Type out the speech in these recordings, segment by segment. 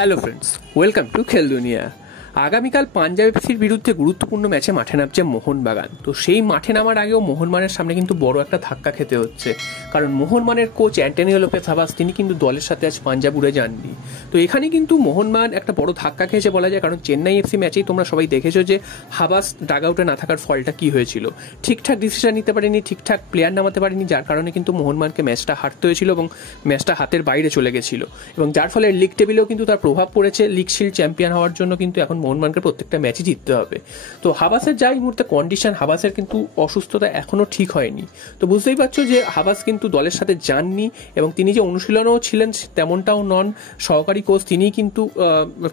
Hello friends, welcome to খেল দুনিয়া। আগামীকাল পাঞ্জাব এফসির বিরুদ্ধে গুরুত্বপূর্ণ ম্যাচে মাঠে নামছে মোহনবাগান। তো সেই মাঠে নামার আগেও মোহনবাগানের সামনে কিন্তু বড় একটা ধাক্কা খেতে হচ্ছে, কারণ মোহনবাগানের কোচ অ্যান্টনিও লোপেজ হাবাস তিনি কিন্তু দলের সাথে আজ পাঞ্জাব উড়ে যাননি। তো এখানে কিন্তু মোহনবাগান একটা বড় ধাক্কা খেয়েছে বলা যায়, কারণ চেন্নাই এফসি ম্যাচেই তোমরা সবাই দেখেছো যে হাবাস ডাগ আউটে না থাকার ফলটা কি হয়েছিল। ঠিকঠাক ডিসিশন নিতে পারেনি, ঠিকঠাক প্লেয়ার নামাতে পারেনি, যার কারণে কিন্তু মোহনবাগানকে ম্যাচটা হারতে হয়েছিল এবং ম্যাচটা হাতের বাইরে চলে গেছিল, এবং যার ফলে লিগ টেবিলেও কিন্তু তার প্রভাব পড়েছে। লিগ শিল্ড চ্যাম্পিয়ন হওয়ার জন্য কিন্তু এখন মোহনবাগানকে প্রত্যেকটা ম্যাচই জিততে হবে। তো হাবাসের যা এই মুহূর্তে কন্ডিশন, হাবাসের কিন্তু অসুস্থতা এখনো ঠিক হয়নি। তো বুঝতেই পারছো যে হাবাস কিন্তু দলের সাথে যাননি, এবং তিনি যে অনুশীলনেও ছিলেন তেমনটাও নন। সহকারী কোচ তিনিই কিন্তু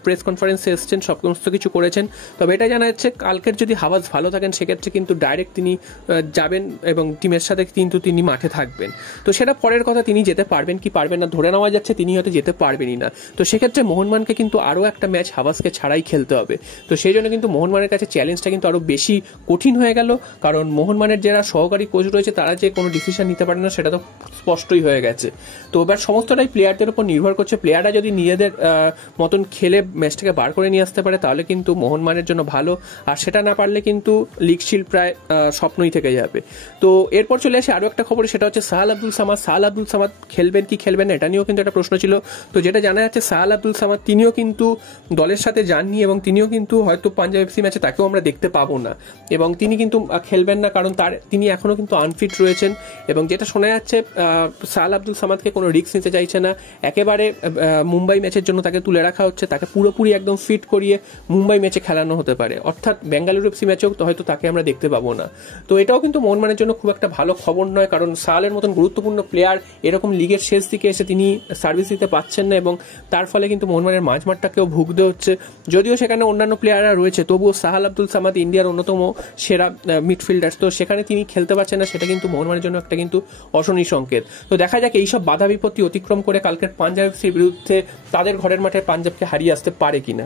প্রেস কনফারেন্সে এসছেন, সমস্ত কিছু করেছেন। তবে এটা জানা যাচ্ছে কালকের যদি হাবাস ভালো থাকেন সেক্ষেত্রে কিন্তু ডাইরেক্ট তিনি যাবেন এবং টিমের সাথে কিন্তু তিনি মাঠে থাকবেন। তো সেটা পরের কথা, তিনি যেতে পারবেন কি পারবেন না ধরে নেওয়া যাচ্ছে তিনি হয়তো যেতে পারবেনই না। তো সেক্ষেত্রে মোহনবাগানকে কিন্তু আরও একটা ম্যাচ হাবাসকে ছাড়াই খেলতে হবে। তো সেই জন্য কিন্তু মোহনবাগানের কাছে চ্যালেঞ্জটা কিন্তু আরও বেশি কঠিন হয়ে গেল, কারণ মোহনবাগানের যারা সহকারী কোচ রয়েছে তারা যে কোনো ডিসিশন নিতে পারে না সেটা তো স্পষ্টই হয়ে গেছে। তো এবার সমস্তটাই প্লেয়ারদের উপর নির্ভর করছে। প্লেয়াররা যদি নিজেদের মতন খেলে ম্যাচটাকে বার করে নিয়ে আসতে পারে তাহলে কিন্তু মোহনবাগানের জন্য ভালো, আর সেটা না পারলে কিন্তু লিগ শিল্ড প্রায় স্বপ্নই থেকে যাবে। তো এরপর চলে আসে আরও একটা খবর, সেটা হচ্ছে সাহাল আব্দুল সামাদ খেলবেন কি খেলবেন না এটা নিয়েও কিন্তু একটা প্রশ্ন ছিল। তো যেটা জানা যাচ্ছে সাহাল আব্দুল সামাদ তিনিও কিন্তু দলের সাথে যাননি, এবং তিনিও কিন্তু হয়তো পাঞ্জাব এফসি ম্যাচে তাকেও আমরা দেখতে পাবো না, এবং তিনি কিন্তু খেলবেন না, কারণ তিনি এখনও কিন্তু আনফিট রয়েছেন। এবং যেটা শোনা যাচ্ছে সাহাল আব্দুল সামাদকে কোনো রিস্ক নিতে চাইছে না, একেবারে মুম্বাই ম্যাচের জন্য তাকে তুলে রাখা হচ্ছে, তাকে পুরোপুরি একদম ফিট করিয়ে মুম্বাই ম্যাচে খেলানো হতে পারে, অর্থাৎ বেঙ্গালুরু এফসি ম্যাচেও হয়তো তাকে আমরা দেখতে পাবো না। তো এটাও কিন্তু মোহনবাগানের জন্য খুব একটা ভালো খবর নয়, কারণ সাহালের মতন গুরুত্বপূর্ণ প্লেয়ার এরকম লিগের শেষ দিকে এসে তিনি সার্ভিস দিতে পারছেন না, এবং তার ফলে কিন্তু মোহনবাগানের মাঝমাঠটাকেও ভুগতে হচ্ছে। যদিও সেখানে অন্যান্য প্লেয়াররা রয়েছে, তবুও সাহাল আব্দুল সামাদ ইন্ডিয়ার অন্যতম সেরা মিডফিল্ডার, তো সেখানে তিনি খেলতে পারছেন না, সেটা কিন্তু মোহনবাগানের জন্য একটা কিন্তু অশনি সংকেত। তো দেখা যাক এইসব বাধা বিপত্তি অতিক্রম করে কালকের পাঞ্জাব এফসির বিরুদ্ধে তাদের ঘরের মাঠে পাঞ্জাবকে হারিয়ে আসতে পারে কিনা।